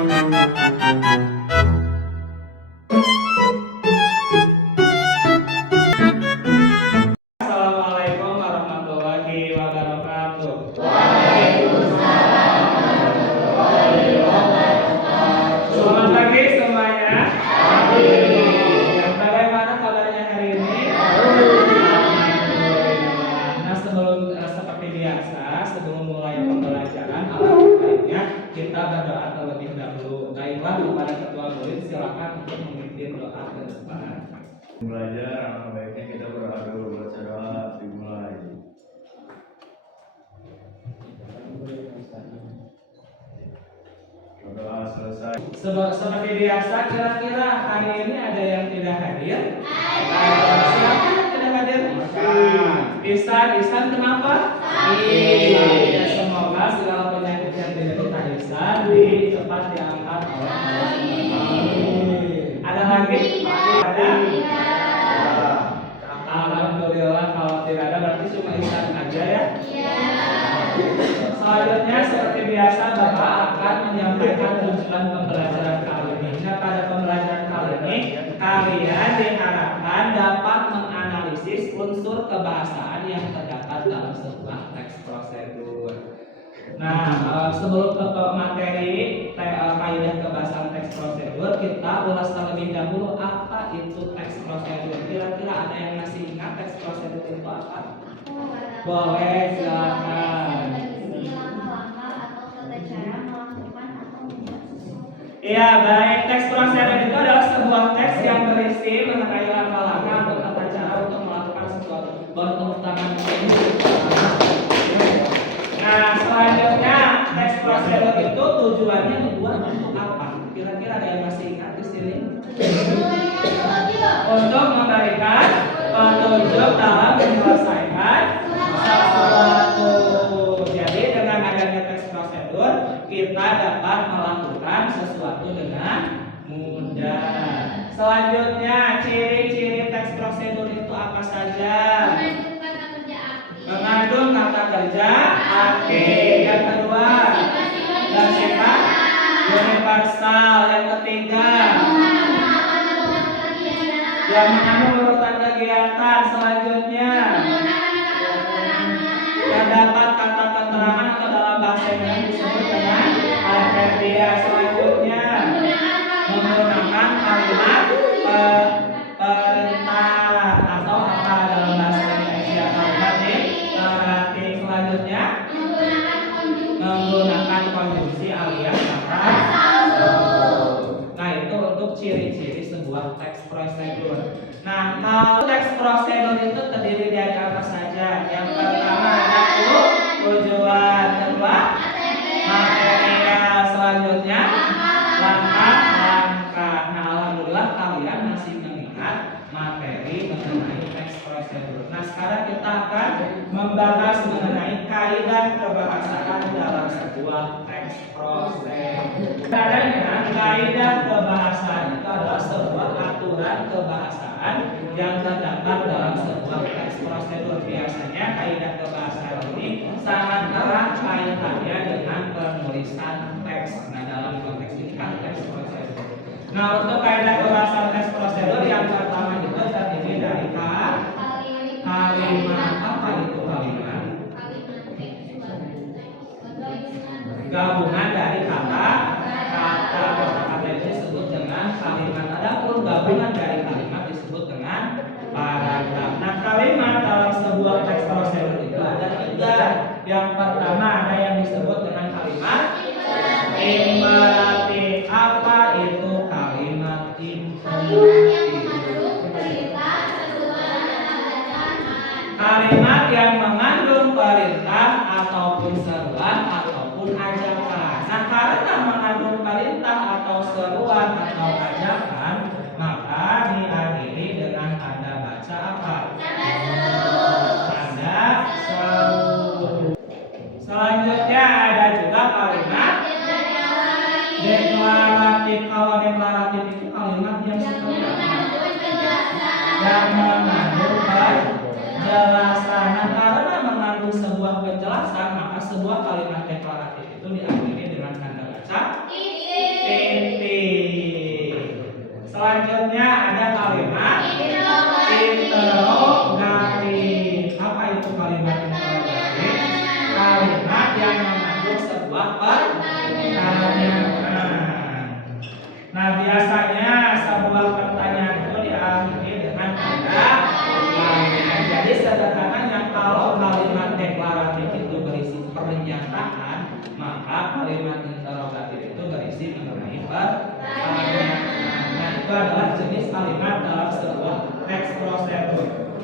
Assalamualaikum warahmatullahi wabarakatuh. Selamat pagi semuanya. Bagaimana kabarnya hari ini? Nah, seperti biasa, sebelum mulai pembelajaran baiknya kita berdoa terlebih dahulu. Baiklah, kepada ketua murid silakan untuk memimpin doa ke depan. Belajar, alangkah baiknya kita berdoa dulu. Baca doa dimulai. Doa selesai. Seperti biasa, kira-kira hari ini ada yang tidak hadir? Siapa yang tidak hadir? Isan, kenapa? Ya, semoga segala penyakit yang diderita Isan cepat diangkat oleh Allah. Ada lagi? Ada? Alhamdulillah, kalau tidak ada berarti cuma Isan aja ya. Selanjutnya seperti biasa Bapak akan menyampaikan tujuan pembelajaran kali ini. Nah, pada pembelajaran kali ini kalian diharapkan dapat menganalisis unsur kebahasaan yang terdapat dalam sebuah teks prosedur. Nah, sebelum ke materi kaidah kebahasaan teks prosedur, kita ulas terlebih dahulu apa itu teks prosedur. Kira-kira ada yang masih ingat teks prosedur itu apa? Boleh, silakan. Iya, baik. Teks prosedur itu adalah sebuah teks yang berisi mengenai langkah-langkah atau tata cara untuk melakukan sesuatu. Baru tepuk tangan. Nah, selanjutnya teks prosedur itu tujuannya dibuat untuk apa? Kira-kira ada yang masih ingat di sini? Untuk memberikan petunjuk dalam menyelesaikan sesuatu. Jadi dengan adanya teks prosedur kita dapat melakukan sesuatu dengan mudah. Selanjutnya ciri-ciri teks prosedur itu apa saja? Mengandung kata kerja aktif. Yang kedua, bersifat universal. Yang ketiga, yang mengandung urutan kegiatan. Selanjutnya, terdapat kata keterangan atau dalam bahasa Inggris disebut dengan adverbial. Selanjutnya, menggunakan kalimat perintah atau apa dalam bahasa Indonesia kalimat imperatif. Selanjutnya, menggunakan konjungsi alias kata satu. Nah, itu untuk ciri-ciri sebuah teks prosedur. Nah, kalau teks prosedur itu terdiri dari apa saja? Yang pertama ada tujuan, kedua material, selanjutnya langkah-langkah. Nah, alhamdulillah kalian masih mengingat materi mengenai teks prosedur. Nah, sekarang kita akan membahas mengenai kaidah kebahasaan dalam sebuah teks prosedur. Adanya kaidah kebahasaan itu adalah sebuah aturan kebahasaan yang terdapat dalam sebuah teks prosedur. Biasanya kaidah kebahasaan ini sangat erat kaitannya dengan penulisan teks. Nah, dalam konteks ini kan teks prosedur. Nah, untuk kaidah kebahasaan teks prosedur yang pertama itu terdiri dari kalimat. Apa itu kalimat? Gabungan dari kata-kata itu disebut dengan kalimat. Adapun gabungan dari kalimat disebut dengan paragraf. Nah, kalimat dalam sebuah teks prosedur itu ada tiga. Yang pertama ada yang disebut dengan kalimat imperatif. Apa itu kalimat imperatif? Kalimat yang mengandung perintah ataupun seruan ataupun ajakan. Nah, karena mengandung perintah atau seruan atau ajakan, maka diakhiri dengan tanda baca apa? Tanda seru. Selanjutnya ada juga kalimat deklaratif. Kalau deklaratif itu kalimat yang seperti apa? Yang mengandung penjelasan. Nah, karena mengandung sebuah penjelasan, maka sebuah kalimat deklaratif itu diakhiri dengan tanda baca titik.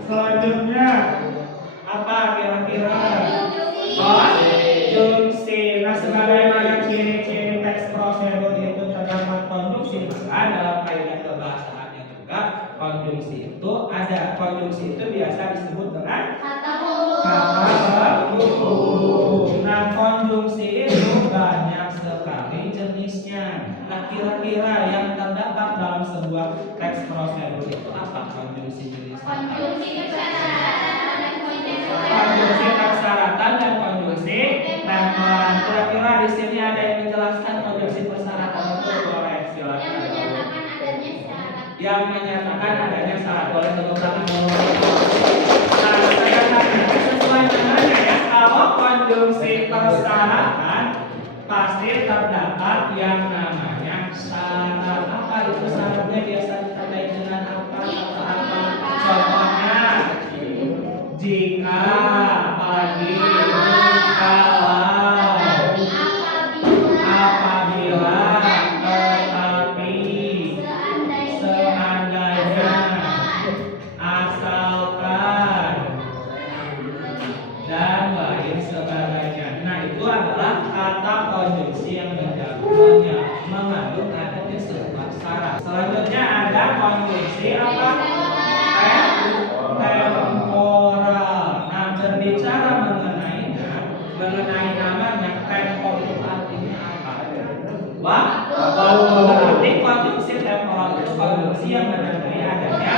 Selanjutnya apa kira-kira? Konjungsi. Nah, sebagaimana ciri-ciri teks prosedur itu terdapat konjungsi, maka dalam kaidah kebahasaannya juga konjungsi itu ada. Konjungsi itu biasa disebut dengan kata penghubung. Nah, konjungsi itu banyak sekali jenisnya. Nah, kira-kira yang terdapat dalam sebuah teks prosedur itu apa konjungsi jenisnya? Konjungsi persyaratan dan konjungsi temporer. Kira-kira di sini ada yang menjelaskan konjungsi persyaratan itu? Boleh silakan. Yang menyatakan adanya syarat. Boleh tepuk tangan dulu. Nah, sesuai namanya ya, kalau konjungsi persyaratan pasti terdapat yang namanya syarat. Apa itu syaratnya? Biasa terkait dengan apa? Contohnya jika, apalagi, kalau, apabila, tetapi, seandainya, asalkan, dan lain sebagainya. Nah, itu adalah kata konjungsi yang mengandung adanya sebuah syarat. Selanjutnya ada konjungsi apa? Temporal. Nah, berbicara mengenai namanya tempo itu artinya apa? Waktu. Berarti konjungsi temporal itu konjungsi yang menandai adanya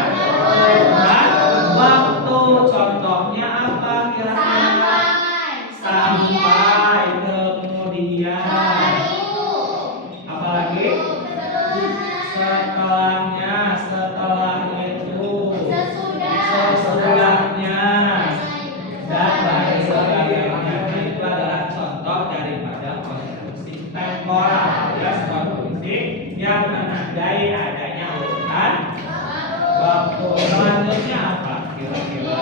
waktu. Contohnya apa kira-kira? Sampai, kemudian, apalagi? Setelahnya, setelah itu, sesudahnya, dan lain sebagainya. Itu adalah contoh daripada konjungsi temporal alias konjungsi yang menandai adanya urutan waktu. Selanjutnya apa kira-kira?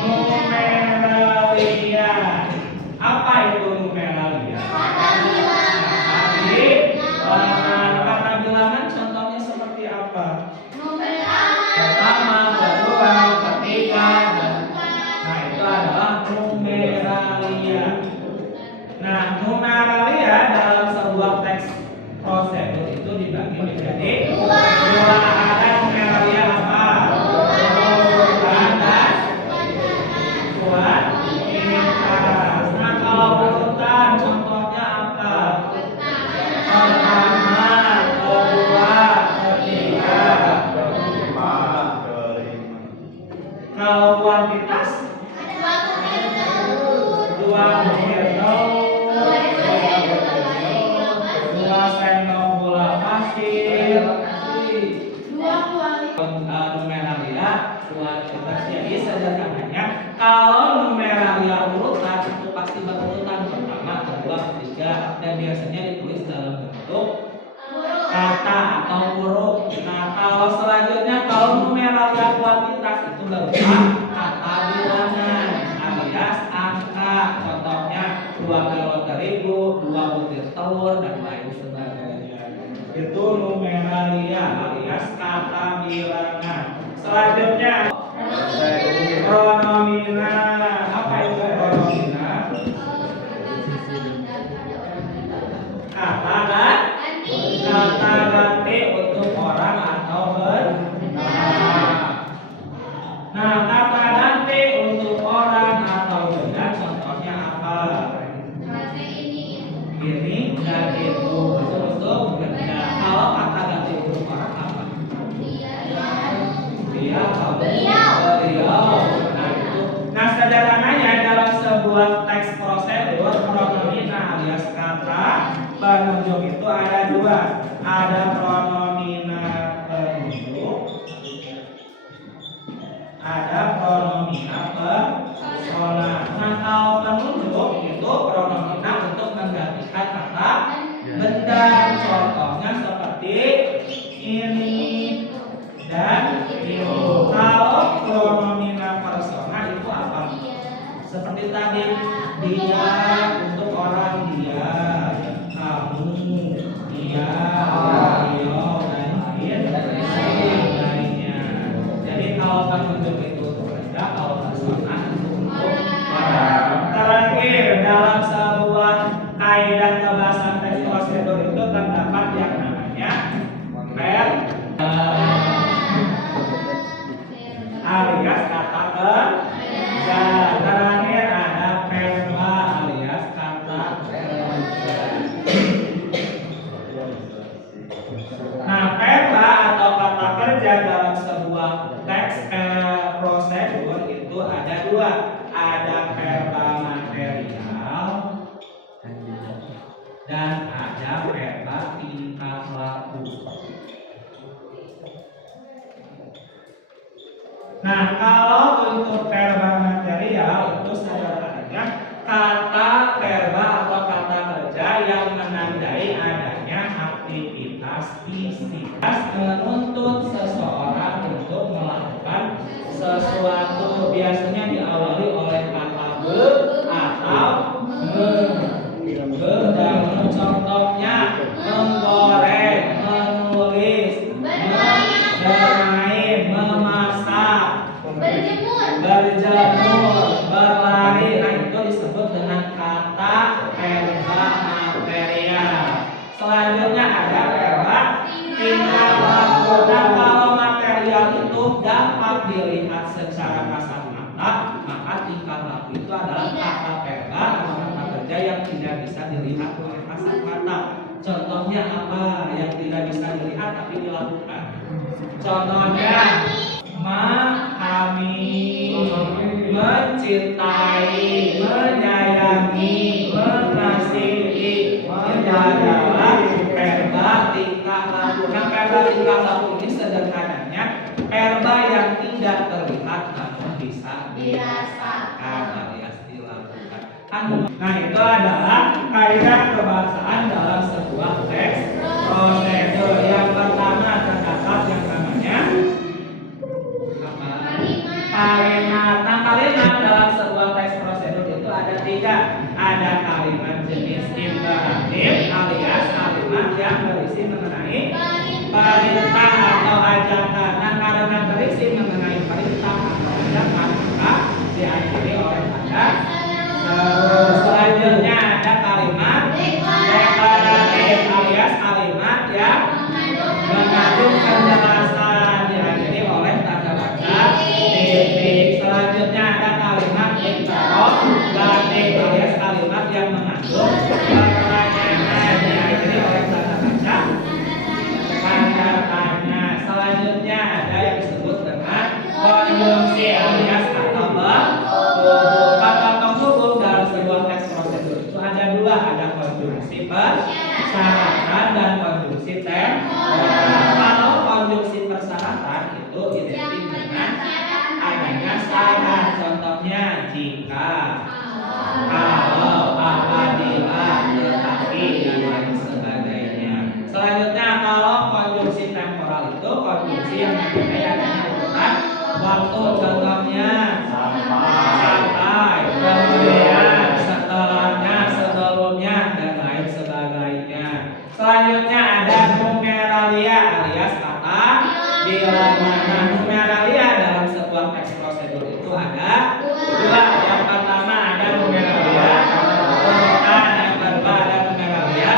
Numeralia. Apa itu numeralia? Kata bilangan contohnya seperti apa? Pertama, kedua, ketiga, dan nah itu adalah numeralia. Nah, numeralia dalam sebuah teks prosedur itu dibagi menjadi dua. Ada numeralia apa? Urutan dan kuantitas. Nah, kalau urutan contohnya apa? Pertama, kedua, ketiga. Kalau kuantitas? 2 butir telur, 2 sendok gula pasir. Numeralia kuantitas. Jadi sederhananya, kalau numeralia urutan itu pasti berurutan pertama, kedua, ketiga, dan biasanya ditulis dalam bentuk kata atau huruf. Nah, kalau selanjutnya kalau numeralia kuantitas itu berupa kata bilangan alias angka. Contohnya 2 kilo terigu, 2 butir telur, dan lain sebagainya. Itu numeralia alias kata bilangan. Selanjutnya pronomina. Apa itu pronomina? Kata ganti untuk orang atau benda. Nah, kata ganti untuk orang atau benda contohnya apa? Ini dan itu untuk benda. Kalau kata ganti untuk orang apa? Dia atau beliau. Nah, sederhananya dalam sebuah teks prosedur pronomina alias kata penunjuk itu ada dua. Ada pronomina penunjuk, ada pronomina persona. Nah, kalau penunjuk itu pronomina untuk menggantikan kata benda. Contohnya seperti ini dan itu. Kalau pronomina persona itu apa? Seperti tadi, dia untuk orang, dia, kamu, dia, beliau, dan lain sebagainya. Jadi kalau penunjuk itu ada verba tingkah laku. Nah, kalau untuk verba material itu sederhananya kata verba atau kata kerja yang menandai adanya aktivitas fisik menuntut seseorang untuk melakukan sesuatu, biasanya diawali oleh kata be atau me. Contohnya menggoreng, menulis, bermain, memasak, berjemur, berlari. Nah, itu disebut dengan kata verba material. Selanjutnya ada verba tingkah laku. Nah, kalau material itu dapat dilihat secara kasat mata, maka tingkah laku itu adalah kata verba atau kata kerja yang tidak bisa dilihat oleh kasat mata. Contohnya apa yang tidak bisa dilihat tapi dilakukan? Contohnya memahami, mencintai, menyayangi, mengasihi. Itu adalah verba tingkah laku. Nah, verba tingkah laku ini sederhananya verba yang tidak terlihat namun bisa dirasakan alias dilakukan. Nah, itu adalah kaidah kebahasaan dalam sebuah teks prosedur. Yang pertama terdapat yang namanya kalimat. Nah, kalimat dalam sebuah teks prosedur itu ada tiga. Ada kalimat jenis imperatif alias kalimat yang berisi mengenai perintah atau ajakan. Nah, karena berisi mengenai perintah atau ajakan maka diakhiri oleh kata seru. Selanjutnya ada kalimat deklaratif alias kalimat yang mengandung penjelasan diakhiri oleh tanda baca titik. Selanjutnya ada kalimat interogatif alias kalimat yang mengandung pertanyaan diakhiri oleh tanda baca tanda tanya. Selanjutnya ada yang disebut dengan konjungsi alias kata penghubung. Kata penghubung dalam sebuah teks prosedur itu ada dua, ada konjungsi persyaratan dan konjungsi temporer. Kalau konjungsi persyaratan itu identik dengan adanya syarat. Contohnya jika, kalau, apabila, tetapi dan lain sebagainya. Selanjutnya kalau konjungsi temporal itu konjungsi yang menandai adanya urutan waktu. Contohnya sampai, kemudian, setelahnya, sebelumnya dan lain sebagainya. Selanjutnya ada numeralia alias kata bila mana. Numeralia dalam sebuah teks prosedur itu ada dua. Yang pertama ada numeralia urutan, yang kedua ada numeralia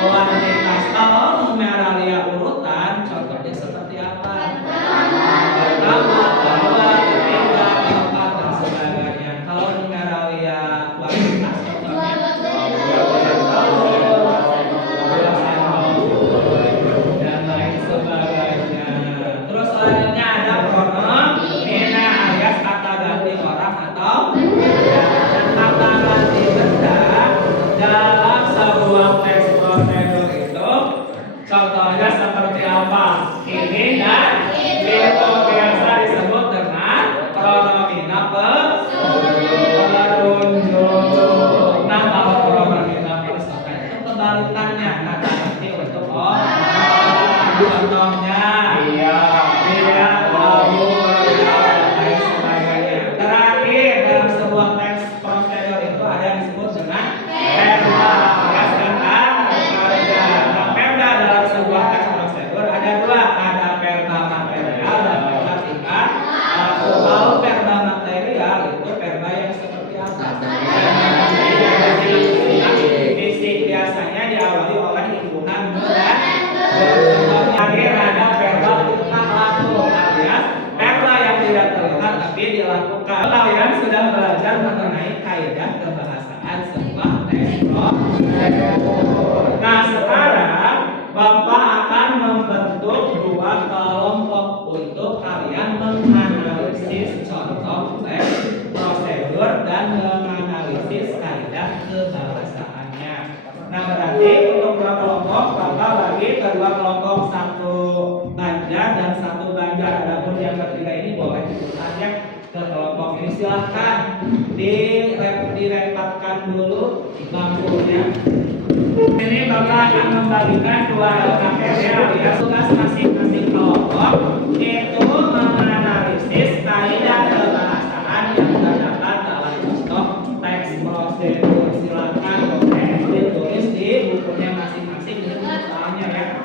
kuantitas. Kalau numeralia urutan contohnya seperti apa? Pertama, kedua, ketiga, keempat dan sebagainya. Kalau numeralia kuantitas contohnya dan lain sebagainya. Terus selanjutnya ada pronomina alias kata ganti orang atau dan kata ganti benda dalam sebuah teks prosedur itu contohnya seperti apa? Ini dan itu biasa disebut dengan pronomina penunjuk. Nah, kalau pronomina persona itu kebalikannya kata ganti untuk orang. Contohnya dia, kamu, dan lain sebagainya. Terakhir dalam sebuah teks prosedur itu ada yang disebut dengan verba alias kata kerja. Nah, verba dalam sebuah teks prosedur ada dua, ada verba material dan verba tingkah laku. Kalau verba material itu verba yang seperti apa? Fisik biasanya diawali oleh hubungan dan contohnya ada verba tingkah kelompok, maka bagi kedua kelompok satu banjar dan satu banjar. Adapun yang ketiga ini boleh diputarnya ke kelompok ini. Silahkan direpatkan dulu lampunya. Ini Bapak akan membagikan dua materi alias tugas masing-masing kelompok, yaitu menganalisis kaidah kebahasaan yang terdapat dalam contoh teks prosedur. Silakan boleh ditulis di bukunya masing-masing soalnya ya.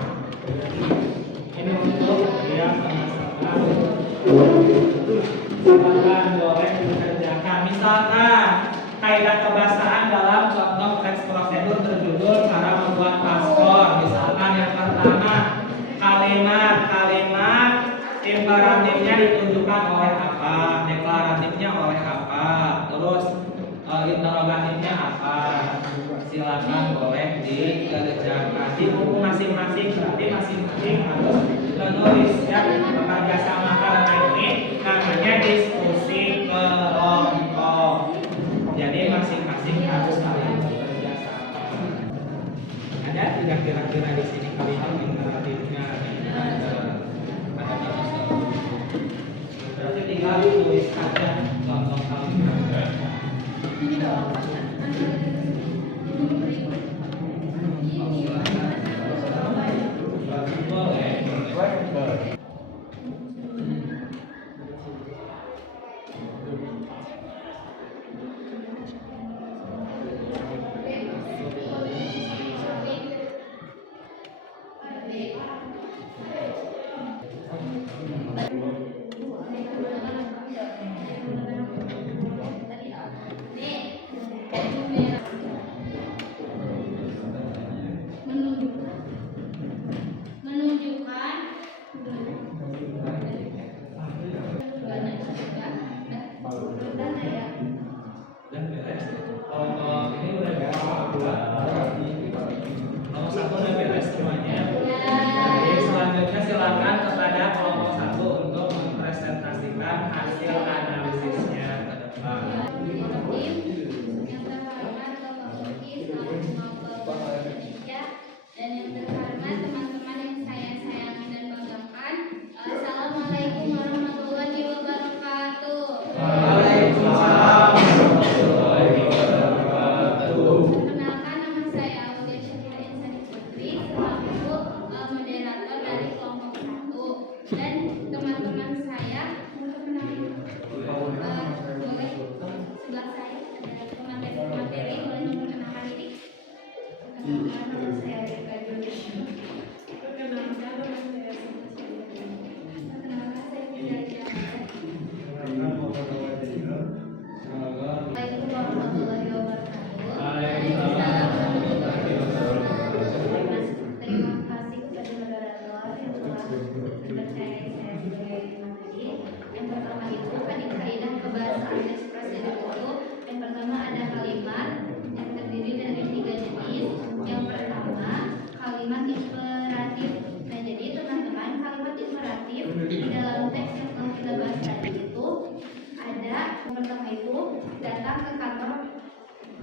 Ini untuk dia sama-sama. Silakan boleh dikerjakan. Misalkan kaidah kebahasaan dalam contoh teks prosedur terjudul cara membuat paspor. Misalkan yang pertama, kalimat imperatifnya ditunjukkan oleh apa, deklaratifnya oleh apa, terus interrogatifnya apa. Silakan boleh dikerjakan di buku masing-masing. Berarti masing-masing harus menulis ya, bekerja sama. Karena ini namanya diskusi kelompok. Jadi masing-masing harus saling bekerja sama. Ada tidak kira-kira di sini kalimat imperatifnya? Ada. Berarti tinggal ditulis saja contoh kalimat. Boleh.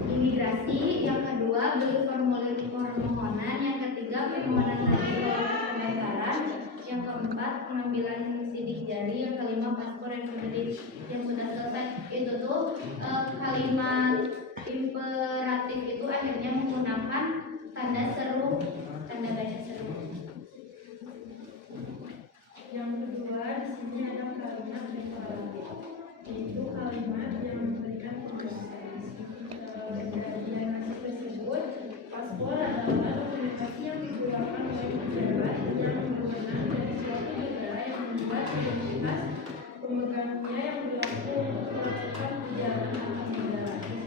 Imigrasi, yang kedua beli formulir permohonan, yang ketiga permohonan pendaftaran, yang keempat pengambilan sidik jari, yang kelima paspor yang sudah selesai. Itu tuh kalimat imperatif itu akhirnya menggunakan tanda seru, tanda baca seru. Yang kedua di sini ada kalimat deklaratif, yaitu kalimat yang memberikan kejadian tersebut. Paspor adalah dokumentasi yang digunakan oleh pejabat yang berwenang dari suatu negara yang membuat identitas pemegangnya yang berlaku untuk melakukan perjalanan antar negara. Di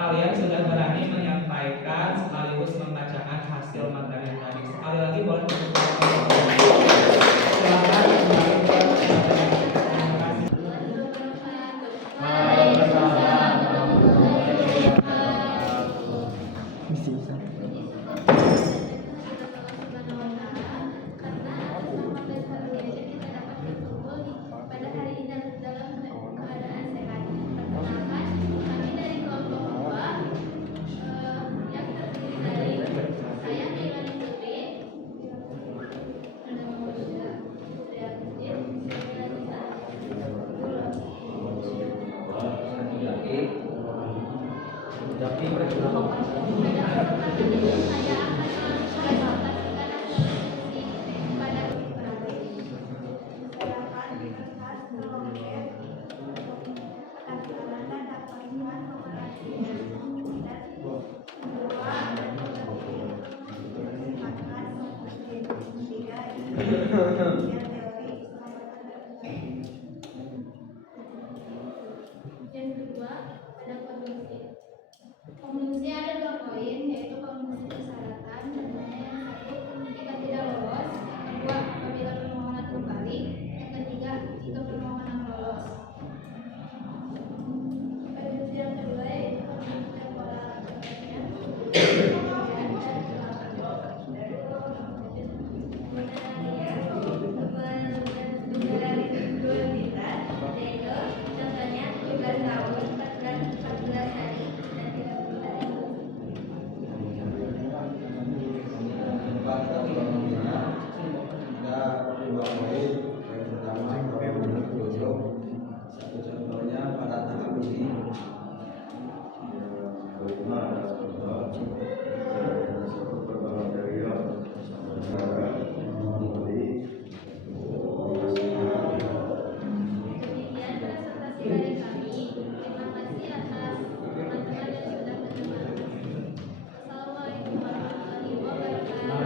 kalian sudah berani menyampaikan sekaligus membacakan hasil materi tadi. Sekali lagi boleh tepuk tangan. Silakan kembali ke materi. Terima kasih. Pada hari ini dalam keadaan sehat. Perkenalkan, kami dari kelompok 2 yang terdiri dari saya Mailani Putri, ada Mausya, Putri Abidin, Sylvia Nisa, pada kesempatan ini saya akan mempresentasikan hasil diskusi pada berarti. Silakan dikertas kelompok keterampilan dan dapat mengoperasikan dan kedua yang kedua ada kondisi. Kondisi ada 2 poin, yaitu kondisi persyaratan. Contohnya yang satu, jika tidak lolos. Yang kedua, apabila permohonan kembali. Yang ketiga, jika permohonan lolos. Kondisi yang kedua yaitu kondisi temporal. Contohnya 17 tahun, 14 hari, dan 30 hari. Contohnya pada tahap ini Demikian presentasi dari kami. Terima kasih atas teman-teman yang sudah mendengarkan. Assalamualaikum warahmatullahi wabarakatuh.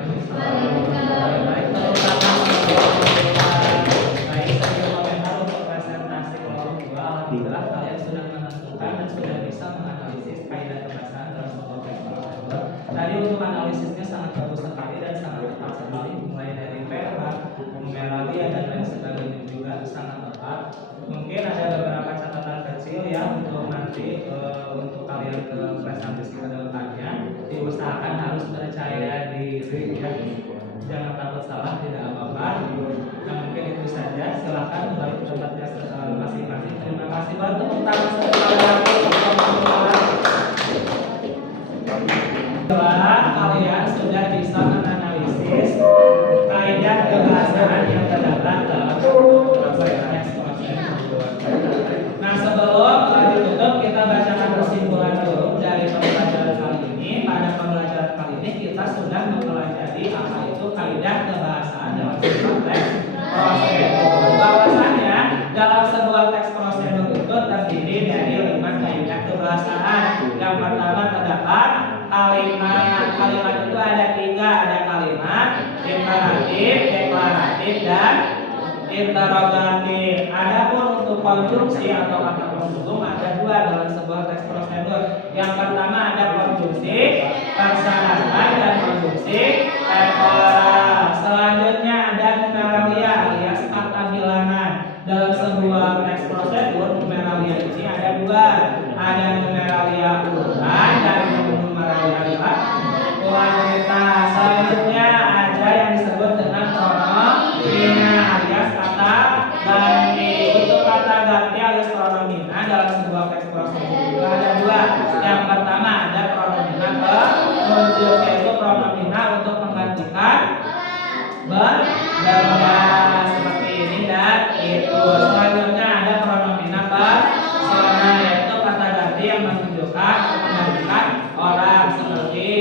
Baik, saya komentar untuk presentasi kelompok 2. Alhamdulillah kalian sudah menentukan dan sudah bisa menganalisis kaidah kebahasaan dalam sebuah teks prosedur. Tadi untuk analisisnya sangat bagus sekali dan sangat tepat sekali, mulai dari verba, numeralia dan lain sebagainya juga sangat tepat. Mungkin ada beberapa catatan kecil ya untuk nanti untuk kalian ke presentasi ke depannya. Diusahakan harus percaya diri ya. Jangan takut salah, tidak apa-apa. Nah, mungkin itu saja. Silakan kembali ke tempatnya masing-masing. Terima kasih banget. Tepuk tangan sekali lagi untuk teman-teman. Setelah kalian sudah bisa menganalisis kaidah kebahasaan yang terdapat dalam teks prosedur. Nah, sebelum ditutup, kita bacakan kesimpulan dulu dari pembelajaran kali ini. Pada pembelajaran kali ini kita sudah mempelajari apa itu kaidah kebahasaan dalam sebuah teks prosedur. Bahwasanya dalam sebuah teks prosedur itu terdiri dari 5 kaidah kebahasaan. Yang pertama terdapat kalimat. Kalimat itu ada 3, ada kalimat imperatif, deklaratif, dan interrogatif. Adapun untuk konjungsi atau kata penghubung ada 2 dalam sebuah teks prosedur. Yang pertama ada konjungsi persyaratan dan konjungsi temporal. Selanjutnya ada numeralia alias kata bilangan. Dalam sebuah teks prosedur numeralia ini ada 2. Ada numeralia urutan dan numeralia kuantitas. Selanjutnya ada yang disebut dengan pronomina alias kata ganti. Untuk kata ganti alias pronomina dalam sebuah teks prosedur juga ada 2. Yang pertama ada pronomina penunjuk, yaitu pronomina untuk menggantikan benda seperti ini dan itu. Selanjutnya ada pronomina persona, yaitu kata ganti yang menunjukkan menggantikan orang seperti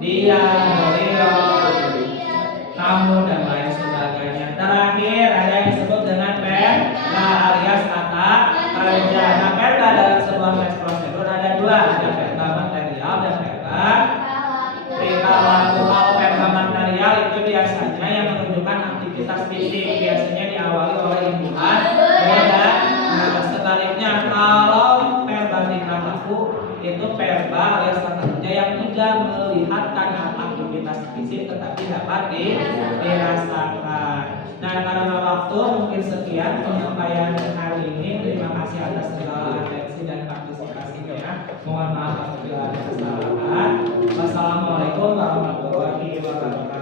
dia, beliau, kamu, dan lain sebagainya. Terakhir ada yang disebut dengan verba alias kata kerja. Nah, verba dalam sebuah teks prosedur ada 2, ada verba material dan verba perilaku. Kalau verba material itu biasanya yang menunjukkan aktivitas fisik, biasanya diawali oleh imbuhan dan sebaliknya kalau verba perilaku itu verba tidak melihat karena aktivitas fisik tetapi dapat dirasakan. Nah, karena waktu mungkin sekian penyampaian hari ini. Terima kasih atas segala atensi dan partisipasinya. Mohon maaf apabila ada kesalahan. Wassalamualaikum warahmatullahi wabarakatuh.